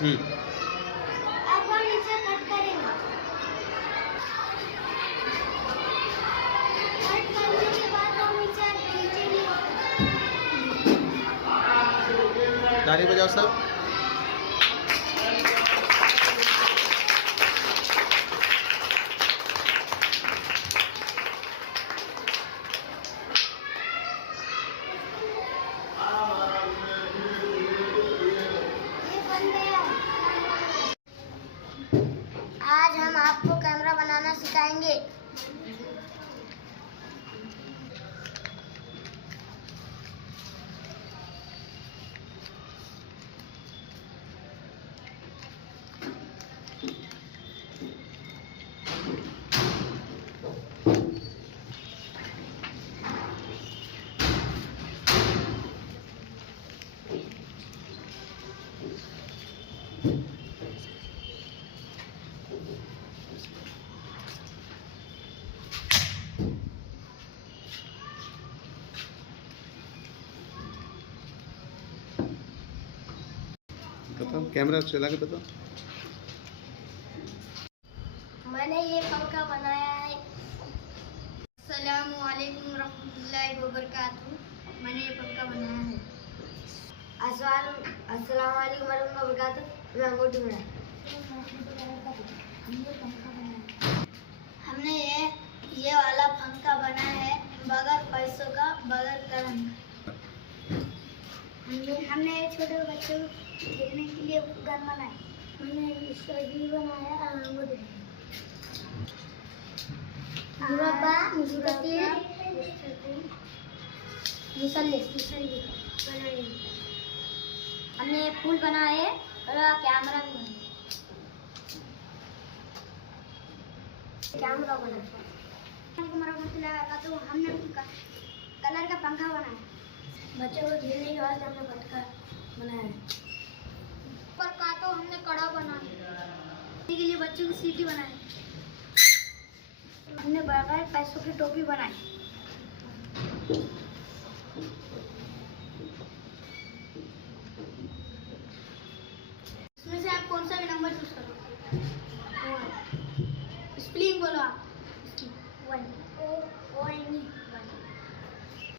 अब हम इसे कट करेंगे। कट करने के बाद हम इसे खींचेंगे। ताली बजाओ सब। आज हम आपको कैमरा बनाना सिखाएंगे। बताओ, कैमरा चला के बताओ। मैंने ये पंखा बनाया है। अस्सलामुअलैकुम रहमतुल्लाहि व बरकातहू। मैंने ये पंखा बनाया है। अस्सलामुअलैकुम वरहमतुल्लाहि व बरकातहू। मैं अंगूठी बनाया। हमने ये वाला पंखा बनाया है बगैर पैसों का, बगैर कलम का। हमने छोटे बच्चों को खेलने के लिए गन बनाया। हमने स्टोरी बनाया और अंगूठी मुरब्बा, मुस्ततील, मुसल्लिस बनाए। हमने फूल बनाए और कैमरा भी बनाया। कैमरा बनाया। तो हमने कलर का पंखा बनाया। बच्चों को खेलने के वास्ते हमने पटका बनाया। ऊपर का तो हमने कड़ा बनाया। के लिए बच्चों की सीटी बनाई। हमने बगैर पैसों की टोपी बनाई। इसमें से आप कौन सा भी नंबर चूज करो। स्पेलिंग बोलो आप। 1 O O N E 1।